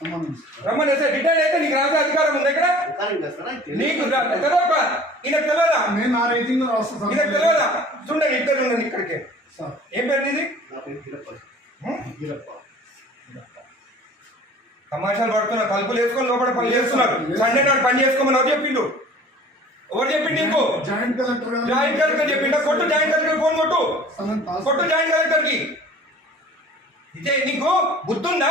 రమ్మని SI retire అయితే నీకు రాసే అధికారం ఉంది ఇక్కడ నీకు తెలియక ఈయనకు తెలియదా నేను నా రేటింగ్ రాస్తాను సార్. ఈయనకు తెలియదా చూడండి ఇద్దరు ఉండండి ఇక్కడికి. సార్. ఏం పేరు హ్మ్? తమాషాలు పడుతున్నా తలుపులు వేసుకొని లోపల పని చేస్తున్నారు సండే నాడు పని చేసుకోమని ఎవరు చెప్పిండు? ఎవరు చెప్పిండు నీకు? జాయింట్ కలెక్టర్ జాయింట్ కలెక్టర్ చెప్పిండా? కొట్టు జాయింట్ కలెక్టర్ ఫోన్ కొట్టు. సార్, కొట్టు జాయింట్ కలెక్టర్కి. ఇదే నీకు బుద్ధుందా?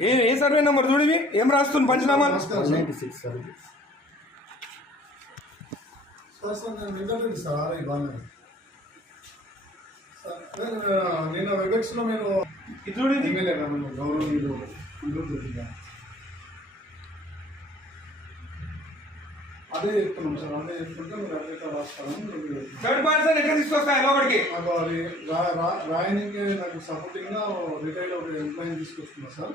ఏ ఏ సర్వే నెంబర్ చూడివి ఏం రాస్తుంది పంచనామాలు? సార్. సార్ నేను వెంకటరెడ్డి సార్ సార్ నేను- నేను ఇది చూడు గౌరవనీయులు అదే చెప్తున్నాం సార్ అదే చెప్తుంటే మీరు అదే రాస్తారని థర్డ్ పర్సన్ ఎక్కడ తీసుకొస్తాయి లోపలికి? నాకు రా- రాయనికి నాకు సపోర్టింగ్గా రిటైర్డ్ ఒక ఎంప్లాయీ తీసుకొస్తున్నా సార్.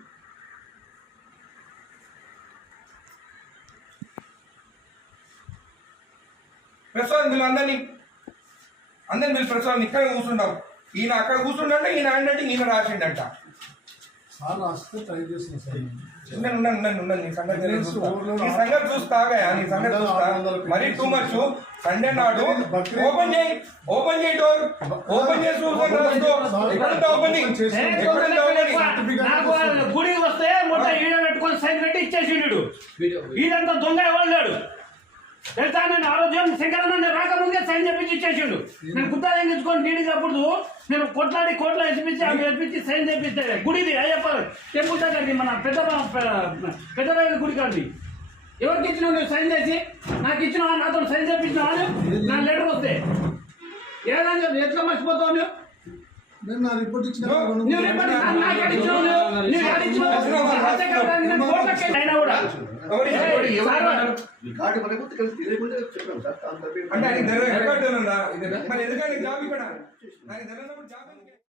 Prasad వీళ్ళు అందరినీ అందరిని వీళ్ళు ప్రసాద్ ఇక్కడ కూర్చుంటాం ఈయన అక్కడ కూర్చుండంటే ఈయన హ్యాండ్ రైటింగ్ ఈయన రాసిండంట. సార్. రాస్తే ట్రై చేస్తున్నా సార్ నేను. ఉన్నాను ఉన్నాను ఉన్నాను ఉన్నాను నీ సంగతి నీ చూస్తాగా నీ సంగతి చూస్తా. మరీ టూ మచ్ సండే నాడు ఓపెన్ చేయి ఓపెన్ చేయి డోర్ ఓపెన్ చేసి చూసాను రాసుకో. ఎక్కడుంటే ఓపెనింగ్ చేసి- ఎక్కడుంటే ఓపెనింగ్ నాకు గుడికి వస్తే మొత్తం ఈడ పెట్టుకొని సైన్ పెట్టి ఇచ్చేసిండు. ఈడంతా దొంగ ఎవరు లేడు? తెలుసా నేను ఆరోగ్యం శంకరన్న రాకముందే సైన్ చేపించి ఇచ్చేసిండు. నేను గుత్తా తెంగించుకొని నీడికి అప్పుడు నేను కొట్లాడి కోట్ల ఎత్తిపించి అవి ఎత్తిపించి సైన్ చేపిస్తే గుడిది అయ్యప్ప టెంపుల్ దగ్గరది మన పెద్ద పెద్ద గుడి కాదు ఎవరికి ఇచ్చినావు నువ్వు సైన్ చేసి నాకు ఇచ్చినావా? నాతో సైన్ చేపించినావా నా లెటర్ వస్తే. ఏదని చెప్పి ఎట్లా మర్చిపోతావు నువ్వు? నేను నా రిపోర్ట్ ఇచ్చిన అంటే ఆయన రికార్డు ఉందా మరి ఎందుకంటే జాబ్ ఇక్కడ ఆయన తెలియనప్పుడు జాబ్ ఎందుకు?